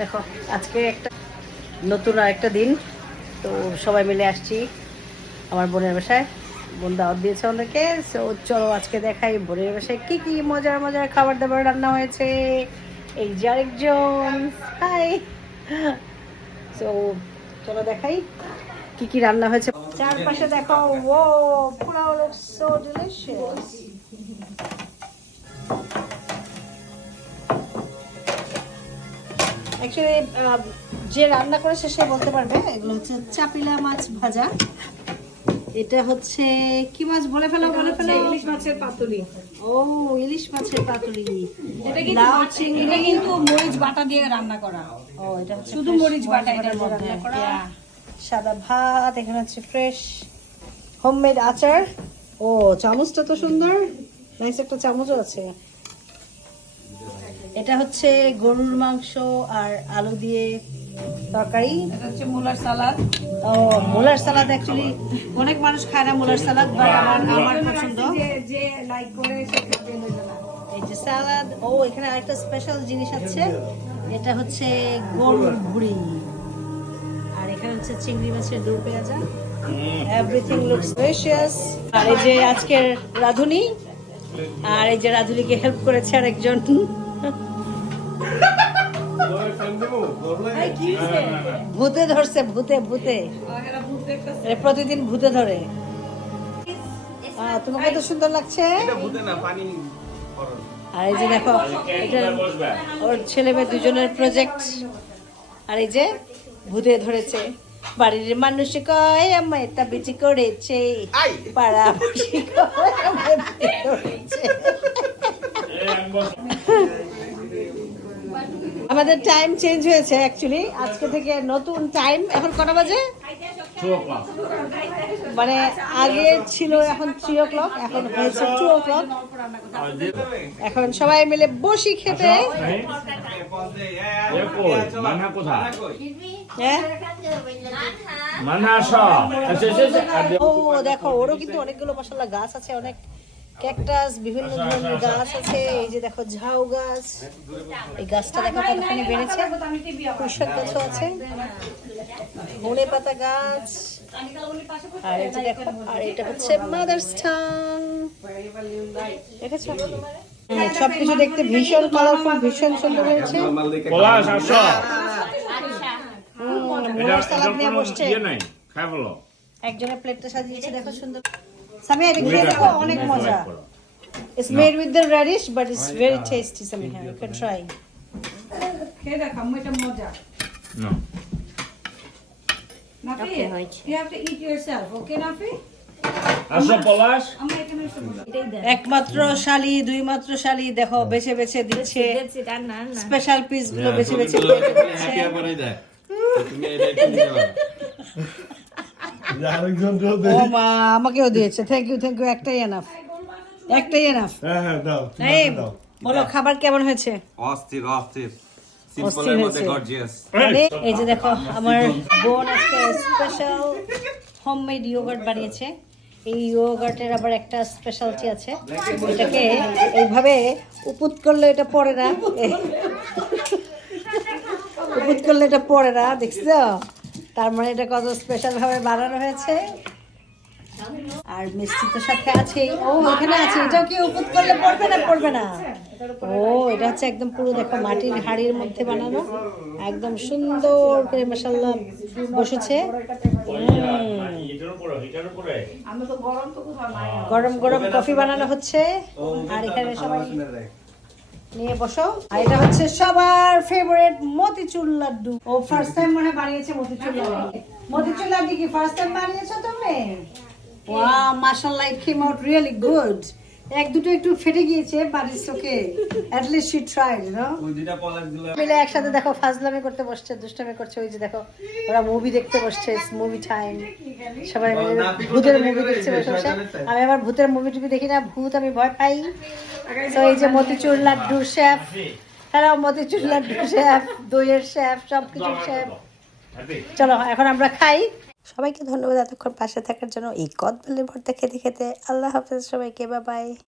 দেখো, আজকে একটা নতুন আর একটা দিন। তো সবাই মিলে আসছি আমার বোনের বাসায়। বোন দাওয়াত দিয়েছে আমাদেরকে তো চলো আজকে দেখাই বোনের বাসায় কি কি মজার মজার খাবার দাবার রান্না হয়েছে। এই যে আরেকজন। হাই সো চলো দেখাই কি কি রান্না হয়েছে। চারপাশে দেখো ও পুরো সো ডিলিশিয়াস অ্যাকচুয়ালি যে রান্না করেছে সে বলতে পারবে। এগুলো হচ্ছে চাপিলা মাছ ভাজা। এটা হচ্ছে কি মাছ? বলে ফেলো বলে ফেলো। ইলিশ মাছের পাতুরি ও ইলিশ মাছের পাতুরি এটা কিন্তু লাউ মাছ- চিংড়ি। এটা কিন্তু মরিচ বাটা দিয়ে রান্না করা। ও এটা হচ্ছে শুধু মরিচ বাটা এটার মধ্যে। রান্না করা। সাদা ভাত এখানে হচ্ছে ফ্রেশ হোমমেড আচার। ও চামচটা তো সুন্দর। নাইস একটা চামচও আছে। এটা হচ্ছে গরুর মাংস আর আলু দিয়ে তরকারি। এটা হচ্ছে মুলার সালাদ। ও মোলার সালাদ অ্যাকচুয়ালি অনেক মানুষ খায় না মোলার সালাদ বাট আমার আমার পছন্দ। যে যে লাইক করে সে খেতে হইল না এই যে সালাদ ও এখানে আরেকটা স্পেশাল জিনিস আছে। এটা হচ্ছে গরুর ভুড়ি। আর এখানে হচ্ছে চিংড়ি মাছের দু পেঁয়াজা এভরিথিং লুকস ডিলিশিয়াস আর এই যে আজকের রাধুনি আর এই যে রাধুনিকে হেল্প করেছে আরেকজন। ভূতে ধরছে ভূতে ভূতে। প্রতিদিন ভূতে ধরে। আহ, তোমাকে তো সুন্দর লাগছে। আর এই যে দেখো এটা ওর ছেলে মেয়ে দুজনের প্রজেক্ট আর এই যে ভূতে ধরেছে। বাড়ির মানুষ কয় আমায় এটা বিচি করেছে পাড়াপড়শি কয় আমায় ধরেছে আমাদের টাইম চেঞ্জ হয়েছে অ্যাকচুয়ালি আজকে থেকে নতুন টাইম এখন কটা বাজে? মানে আগে ছিল এখন থ্রি ও ক্লক এখন হয়েছে টু ও ক্লক এখন সবাই মিলে বসি খেতে। হ্যাঁ? আচ্ছা আচ্ছা, আচ্ছা। ও দেখো ওরও কিন্তু অনেকগুলো মশলা গাছ আছে অনেক ক্যাকটাস বিভিন্ন ধরনের গাছ আছে এই যে দেখো ঝাউ গাছ। এই গাছটা দেখো কতখানি বেড়েছে। কৃষক গাছও আছে। ধনে পাতা গাছ। আর এই যে দেখো আর এটা হচ্ছে মাদার্স টাং দেখেছ? সবকিছু দেখতে ভীষণ কালারফুল ভীষণ সুন্দর হয়েছে। ইয়ে একজনের প্লেটটা সাজিয়েছে দেখো সুন্দর। সামিয়া এটা খেয়ে দেখো অনেক মজা It's made with the radish, but it's very tasty, Samiha. You can try. খেয়ে দেখ আম্মু এটা মজা না Nafi you have to eat yourself okay Nafi আসো পলাশ আমরা এখানে এসে বসে এটাই দেখ একমাত্র শালি দুই মাত্র শালি দেখো বেছে বেছে দিচ্ছে স্পেশাল পিসগুলো বেছে বেছে দিচ্ছে। ও মা আমাকেও দিয়েছে। থ্যাংক ইউ থ্যাংক ইউ একটাই এনাফ একটাই এনাফ হ্যাঁ হ্যাঁ দাও এই বলো খাবার কেমন হয়েছে? অস্থির অস্থির। এই যে দেখো আমার বোন আজকে স্পেশাল হোমমেড ইয়োগার্ট বানিয়েছে। এই ইয়োগার্টের আবার একটা স্পেশালিটি আছে। এটাকে এইভাবে উপুত করলে এটা পড়ে না। উপুত করলে এটা পড়ে না দেখছ? তার মানে এটা কত স্পেশাল ভাবে বানানো হয়েছে? আর মিষ্টি তো সাথে আছে ও এখানে আছে। এটাও কি উপুত করলে পড়বে না? পড়বে না। ও, এটা হচ্ছে একদম পুরো দেখো মাটির হাড়ির মধ্যে বানানো। একদম সুন্দর করে মশাল্লা বসেছে। গরম গরম কফি বানানো হচ্ছে। আর এখানে সবাই নিয়ে বসো। আর এটা হচ্ছে সবার ফেভারিট মতিচুর লাড্ডু। ও ফার্স্ট টাইম মনে বানিয়েছে মতিচুর লাড্ডু। মতিচুর লাড্ডু কি ফার্স্ট টাইম বানিয়েছো তুমি? ওয়া মাশাআল্লাহ it came out really good এক দুটো একটু ফেটে গিয়েছে it's okay at least she tried no মিলে একসাথে দেখো ফাজলামি করতে বসছে দুষ্টামি করছে ওই যে দেখো ওরা মুভি দেখতে বসছে মুভি টাইম সবাই মিলে ভূতের মুভি দেখছে বসে বসে। আমি আবার ভূতের মুভি টুভি দেখি না ভূত আমি ভয় পাই। তো এই যে মতিচুর লাড্ডু শেফ। হ্যাঁ মতিচুর লাড্ডু শেফ দইয়ের শেফ সব কিছুর শেফ। চলো এখন আমরা খাই। সবাইকে ধন্যবাদ এতক্ষণ পাশে থাকার জন্য এই বলে ভর্তা খেতে খেতে। আল্লাহ হাফেজ সবাইকে বাবাই